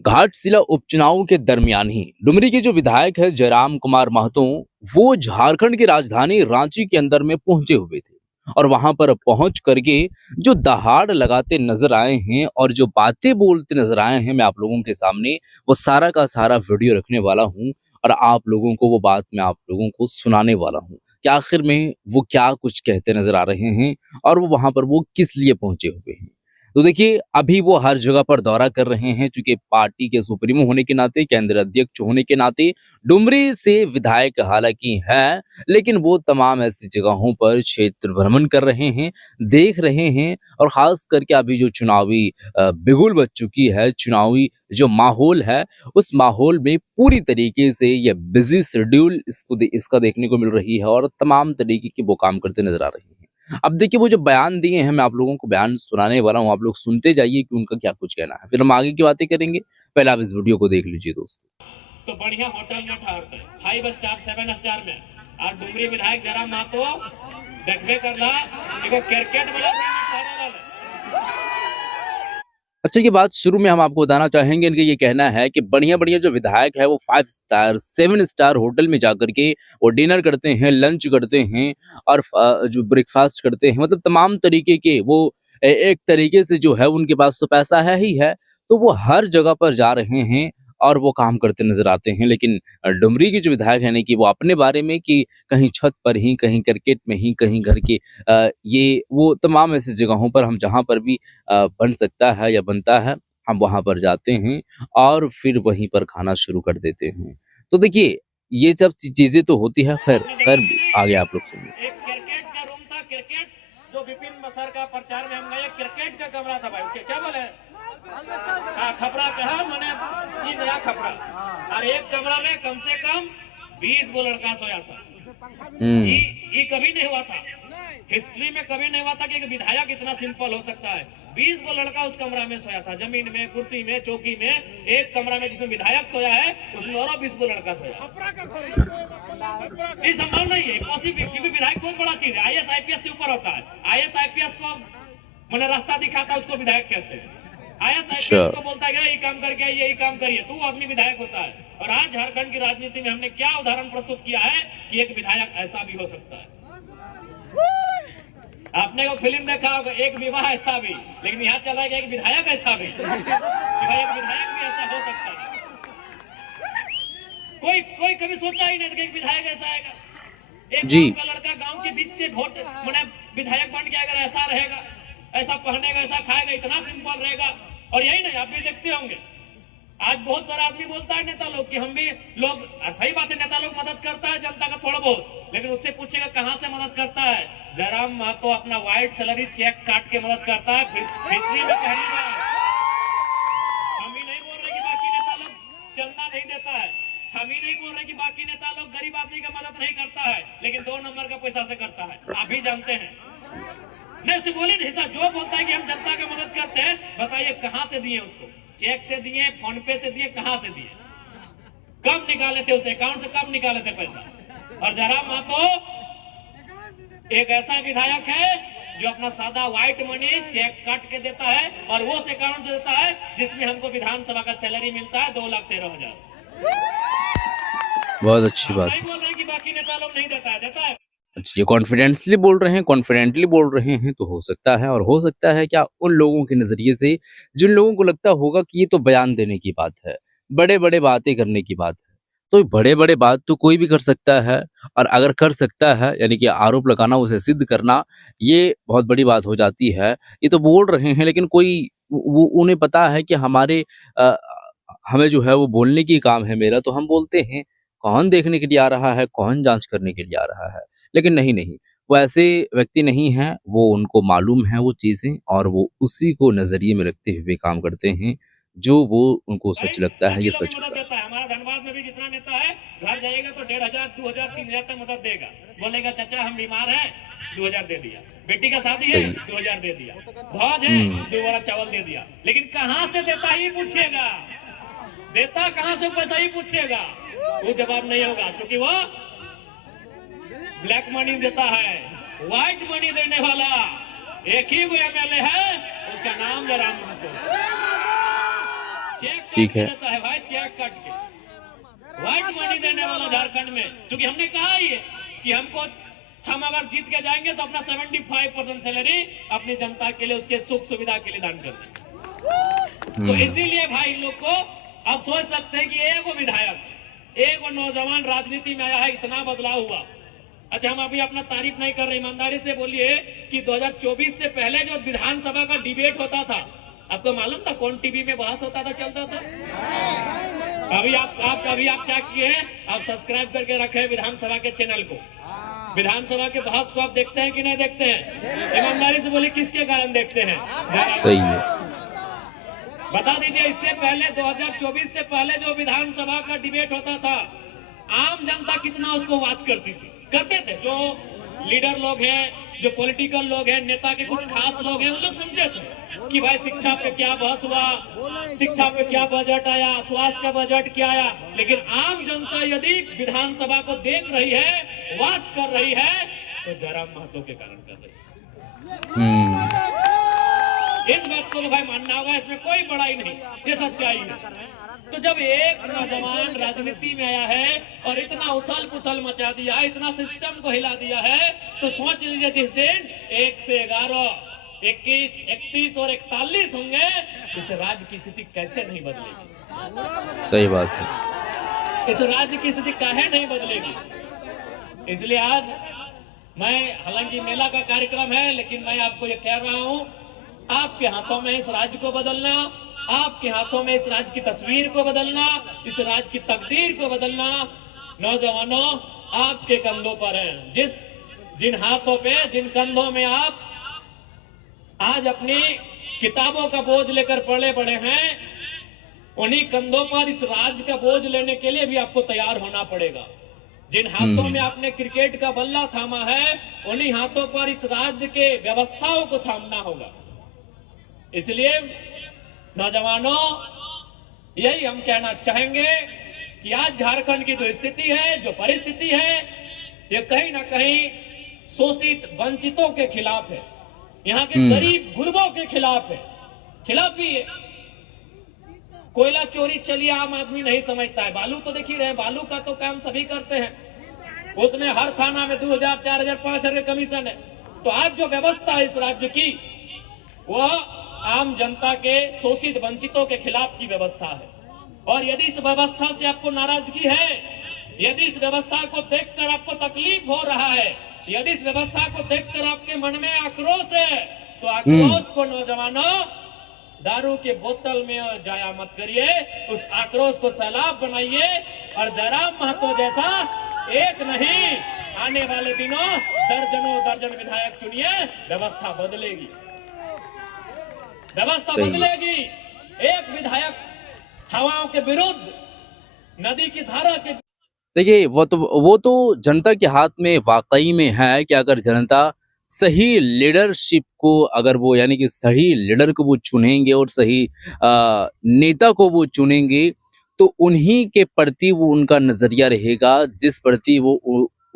घाटशिला उपचुनाव के दरमियान ही डुमरी के जो विधायक है जयराम कुमार महतो, वो झारखंड की राजधानी रांची के अंदर में पहुंचे हुए थे और वहां पर पहुंच करके जो दहाड़ लगाते नजर आए हैं और जो बातें बोलते नजर आए हैं, मैं आप लोगों के सामने वो सारा का सारा वीडियो रखने वाला हूं और आप लोगों को वो बात मैं आप लोगों को सुनाने वाला हूं कि आखिर में वो क्या कुछ कहते नजर आ रहे हैं और वो वहां पर वो किस लिए पहुंचे हुए हैं। तो देखिए, अभी वो हर जगह पर दौरा कर रहे हैं चूंकि पार्टी के सुप्रीमो होने के नाते, केंद्रीय अध्यक्ष होने के नाते डुमरी से विधायक हालांकि है, लेकिन वो तमाम ऐसी जगहों पर क्षेत्र भ्रमण कर रहे हैं, देख रहे हैं और खास करके अभी जो चुनावी बिगुल बज चुकी है, चुनावी जो माहौल है, उस माहौल में पूरी तरीके से ये बिजी शेड्यूल इसका देखने को मिल रही है और तमाम तरीके के वो काम करते नजर आ रहे हैं। अब देखिए, वो जो बयान दिए हैं, मैं आप लोगों को बयान सुनाने वाला हूँ, आप लोग सुनते जाइए कि उनका क्या कुछ कहना है, फिर हम आगे की बातें करेंगे। पहले आप इस वीडियो को देख लीजिए दोस्तों। तो बढ़िया होटल में ठहरते हैं, 5 स्टार 7 स्टार में, और डुमरी विधायक जयराम महतो देखबे करला एगो क्रिकेट वाला ठहरल। अच्छा, ये बात शुरू में हम आपको बताना चाहेंगे, इनका ये कहना है कि बढ़िया बढ़िया जो विधायक है वो 5 स्टार 7 स्टार होटल में जाकर के वो डिनर करते हैं, लंच करते हैं और जो ब्रेकफास्ट करते हैं, मतलब तमाम तरीके के वो एक तरीके से जो है उनके पास तो पैसा है ही है, तो वो हर जगह पर जा रहे हैं और वो काम करते नजर आते हैं। लेकिन डुमरी के जो विधायक है, नहीं कि वो अपने बारे में कि कहीं छत पर ही, कहीं क्रिकेट में ही, कहीं घर के ये वो तमाम ऐसी जगहों पर हम जहाँ पर भी बन सकता है या बनता है, हम वहाँ पर जाते हैं और फिर वहीं पर खाना शुरू कर देते हैं। तो देखिए, ये सब चीज़ें तो होती है, खैर खैर आगे आप लोग सुनिए। एक क्रिकेट का रूम था, क्रिकेट जो विपिन सर का प्रचार में हम गए, क्रिकेट का कमरा था भाई, क्या बोले खपरा कहा मैंने, ये नया खपरा, और एक कमरा में कम से कम 20 वो लड़का सोया था। ये कभी नहीं हुआ था, हिस्ट्री में कभी नहीं हुआ था कि एक विधायक इतना सिंपल हो सकता है। 20 वो लड़का उस कमरा में सोया था, जमीन में, कुर्सी में, चौकी में, एक कमरा में जिसमें विधायक सोया है उसमें और 20 वो लड़का सोया। ये संभव नहीं है, पॉसिबल, क्योंकि विधायक बहुत बड़ा चीज है, IAS IPS से ऊपर होता है। IAS IPS को मैंने रास्ता दिखाता है, उसको विधायक कहते हैं। IAS IPS को बोलता है ये काम करके यही काम करिए, तो आदमी विधायक होता है। और आज झारखंड की राजनीति में हमने क्या उदाहरण प्रस्तुत किया है कि एक विधायक ऐसा भी हो सकता है। आपने वो फिल्म देखा होगा, एक विवाह ऐसा भी, लेकिन यहाँ चला गया एक विधायक ऐसा भी, एक विधायक भी ऐसा हो सकता है। कोई कभी सोचा ही नहीं था कि एक विधायक ऐसा आएगा। एक गांव का लड़का गांव के बीच से वोट मैंने विधायक बन गया, अगर ऐसा रहेगा, ऐसा पहनेगा, ऐसा खाएगा, इतना सिंपल रहेगा। और यही नहीं, आप भी देखते होंगे आज बहुत सारा आदमी बोलता है नेता लोग कि हम भी लोग, सही बात है, नेता लोग मदद करता है जनता का थोड़ा बहुत, लेकिन उससे पूछेगा कहां से मदद करता है। जयराम महतो अपना व्हाइट सैलरी चेक काट के मदद करता है, हिस्ट्री में पहली बार। हम ही नहीं बोल रहे कि बाकी नेता लोग चंदा नहीं देता है, हम ही नहीं बोल रहे कि बाकी नेता लोग गरीब आदमी का मदद नहीं करता है, लेकिन 2 नंबर का पैसा से करता है, आप भी जानते हैं। नहीं उसे बोले नहीं, जो बोलता है कि हम जनता का मदद करते हैं, बताइए कहां से दिए उसको, चेक से दिए, फोन पे से दिए, कहां से दिए, कब निकाले थे, उस अकाउंट से कब निकाले थे पैसा। और जयराम महतो एक ऐसा विधायक है जो अपना सादा व्हाइट मनी चेक काट के देता है और वो उस अकाउंट से देता है जिसमें हमको विधानसभा का सैलरी मिलता है 2,13,000। बहुत अच्छी बात। नहीं बोल रहे कि बाकी नेता लोग नहीं देता है, देता है। ये कॉन्फिडेंटली बोल रहे हैं, कॉन्फिडेंटली बोल रहे हैं, तो हो सकता है, और हो सकता है क्या उन लोगों के नजरिए से जिन लोगों को लगता होगा कि ये तो बयान देने की बात है, बड़े बड़े बातें करने की बात है, तो बड़े बड़े बात तो कोई भी कर सकता है, और अगर कर सकता है यानी कि आरोप लगाना, उसे सिद्ध करना, ये बहुत बड़ी बात हो जाती है। ये तो बोल रहे हैं, लेकिन कोई वो उन्हें पता है कि हमें जो है वो बोलने की काम है मेरा, तो हम बोलते हैं। कौन देखने के लिए आ रहा है, कौन जांच करने के लिए आ रहा है, लेकिन नहीं, वो ऐसे व्यक्ति नहीं हैं, वो उनको मालूम है वो चीज़ें और वो उसी को नज़रिए में रखते हुए काम करते हैं, जो वो उनको सच लगता है, ये सच होता है। हमारा धनबाद में भी जितना नेता है, घर जाएगा तो 1,500, 2,000, 3,000 तक मदद देगा, बोलेगा चाचा हम बीमार हैं, 2,000 दे दिया, बेटी का शादी है 2,000 दे दिया, भौज है 2 वाला चावल दे दिया। लेकिन कहां से देता ही पूछिएगा, देता कहां से पैसा ही पूछिएगा, वो जवाब नहीं होगा, क्योंकि वो ब्लैक मनी देता है। व्हाइट मनी देने वाला एक ही वो MLA है, उसका नाम जयराम महतो। चेक काट ठीक के है। देता है भाई, चेक काट के व्हाइट मनी देने वाला झारखंड में। क्योंकि हमने कहा ही है कि हम अगर जीत के जाएंगे तो अपना 75% सैलरी अपनी जनता के लिए, उसके सुख सुविधा के लिए दान कर देंगे। तो इसीलिए भाई इन लोग को आप सोच सकते हैं कि एक विधायक, एक नौजवान राजनीति में आया है, इतना बदलाव हुआ। अच्छा, हम अभी अपना तारीफ नहीं कर रहे, ईमानदारी से बोलिए कि 2024 से पहले जो विधानसभा का डिबेट होता था, आपको मालूम था कौन टीवी में बहस होता था, चलता था? अभी आप क्या किए हैं, आप सब्सक्राइब करके रखे हैं विधानसभा के चैनल को। विधानसभा के बहस को आप देखते हैं कि नहीं देखते हैं? ईमानदारी से बोलिए किसके कारण देखते हैं? सही है। बता दीजिए, इससे पहले 2024 से पहले जो विधानसभा का डिबेट होता था, आम जनता कितना उसको वॉच करती थी, करते थे। जो लीडर लोग हैं, जो पॉलिटिकल लोग हैं, नेता के कुछ खास लोग हैं, उन लोग सुनते थे कि भाई शिक्षा पे क्या बहस हुआ, शिक्षा पे क्या बजट आया, स्वास्थ्य का बजट क्या आया। लेकिन आम जनता यदि विधानसभा को देख रही है, वॉच कर रही है, तो जयराम महतो के कारण कर रही है। इस बात को भाई मानना होगा, इसमें कोई बड़ाई नहीं, ये सच्चाई है। तो जब एक नौजवान राजनीति में आया है और इतना उथल पुथल मचा दिया है, इतना सिस्टम को हिला दिया है, तो सोच लीजिए जिस दिन 1 से 11, 21, 31 और 41 होंगे, इस राज्य की स्थिति कैसे नहीं बदलेगी? सही बात है। इस राज्य की स्थिति काहे नहीं बदलेगी? इसलिए आज मैं, हालांकि मेला का कार्यक्रम है, लेकिन मैं आपको ये कह रहा हूं, आपके हाथों में इस राज्य को बदलना, आपके हाथों में इस राज्य की तस्वीर को बदलना, इस राज्य की तकदीर को बदलना नौजवानों आपके कंधों पर है। जिन हाथों पे, जिन कंधों में आप आज अपनी किताबों का बोझ लेकर पड़े बड़े हैं, उन्हीं कंधों पर इस राज्य का बोझ लेने के लिए भी आपको तैयार होना पड़ेगा। जिन हाथों में आपने क्रिकेट का बल्ला थामा है, उन्हीं हाथों पर इस राज्य के व्यवस्थाओं को थामना होगा। इसलिए नौजवानों, यही हम कहना चाहेंगे कि आज झारखंड की जो स्थिति है, जो परिस्थिति है, ये कहीं ना कहीं शोषित वंचितों के खिलाफ है, यहाँ के गरीब गुरबों के खिलाफ है, खिलाफ भी है। कोयला चोरी चलिए आम आदमी नहीं समझता है, बालू तो देख ही रहे, बालू का तो काम सभी करते हैं, उसमें हर थाना में 2000, 4000, 5000 के कमीशन है। तो आज जो व्यवस्था है इस राज्य की, वह आम जनता के शोषित वंचितों के खिलाफ की व्यवस्था है। और यदि इस व्यवस्था से आपको नाराजगी है, यदि इस व्यवस्था को देखकर आपको तकलीफ हो रहा है, यदि इस व्यवस्था को देखकर आपके मन में आक्रोश है, तो आक्रोश को नौजवानों दारू के बोतल में जाया मत करिए, उस आक्रोश को सैलाब बनाइए और जयराम महतो जैसा एक नहीं, आने वाले दिनों दर्जनों दर्जन विधायक चुनिए, व्यवस्था बदलेगी, व्यवस्था बदलेगी। एक विधायक हवाओं के विरुद्ध, नदी की धारा के, देखिए वो तो जनता के हाथ में वाकई में है कि अगर जनता सही लीडरशिप को, अगर वो यानी कि सही लीडर को वो चुनेंगे और सही नेता को वो चुनेंगे, तो उन्हीं के प्रति वो उनका नजरिया रहेगा जिस प्रति वो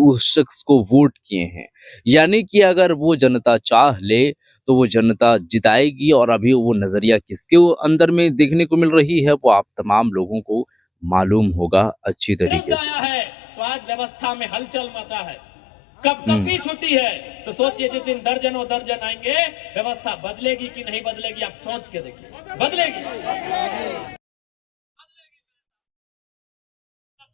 उस शख्स को वोट किए हैं। यानी कि अगर वो जनता चाह ले तो वो जनता जिताएगी, और अभी वो नजरिया किसके अंदर में देखने को मिल रही है वो आप तमाम लोगों को मालूम होगा अच्छी तरीके से। आया है तो आज व्यवस्था में हलचल मचा है, कभी छुट्टी है, तो सोचिए जिस दिन दर्जनों दर्जन आएंगे, व्यवस्था बदलेगी कि नहीं बदलेगी? आप सोच के देखिए, बदलेगी।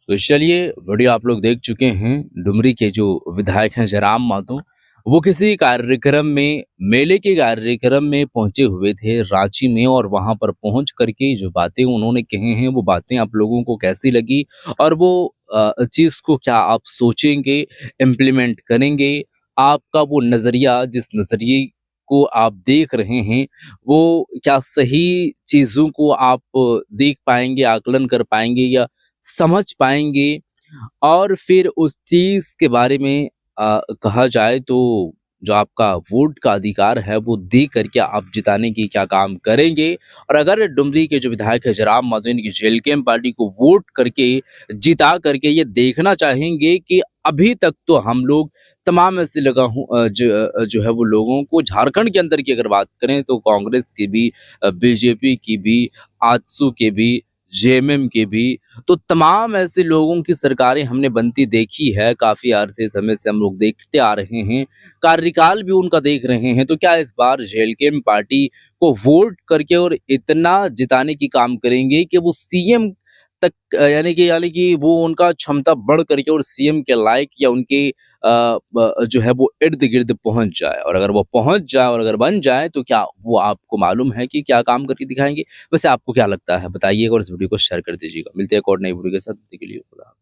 तो चलिए, वीडियो आप लोग देख चुके हैं। डुमरी के जो विधायक हैं जयराम महतो, वो किसी कार्यक्रम में, मेले के कार्यक्रम में पहुंचे हुए थे रांची में, और वहां पर पहुंच करके जो बातें उन्होंने कहे हैं वो बातें आप लोगों को कैसी लगी, और वो चीज को क्या आप सोचेंगे, इम्प्लीमेंट करेंगे, आपका वो नजरिया, जिस नजरिए को आप देख रहे हैं, वो क्या सही चीजों को आप देख पाएंगे, आकलन कर पाएंगे या समझ पाएंगे, और फिर उस चीज के बारे में कहा जाए तो जो आपका वोट का अधिकार है वो दे करके आप जिताने की क्या काम करेंगे। और अगर डुमरी के जो विधायक है जयराम महतो इनकी जेएलकेएम पार्टी को वोट करके जिता करके ये देखना चाहेंगे कि अभी तक तो हम लोग तमाम ऐसे जो है वो लोगों को झारखंड के अंदर की अगर बात करें तो कांग्रेस की भी, बीजेपी की भी, आजसू के भी, जेएमएम के भी, तो तमाम ऐसे लोगों की सरकारें हमने बनती देखी है। काफी अरसे समय से हम लोग देखते आ रहे हैं, कार्यकाल भी उनका देख रहे हैं। तो क्या इस बार जेएलकेएम पार्टी को वोट करके और इतना जिताने की काम करेंगे कि वो सीएम तक यानी कि वो उनका क्षमता बढ़ करके और सीएम के लायक या उनके जो है वो इर्द-गिर्द पहुँच जाए। और अगर वो पहुँच जाए और अगर बन जाए तो क्या वो आपको मालूम है कि क्या काम करके दिखाएँगे? वैसे आपको क्या लगता है? बताइएगा और इस वीडियो को शेयर कर दीजिएगा। मिलते हैं एक और नई वीडियो के साथ, तब तक के लिए खुदा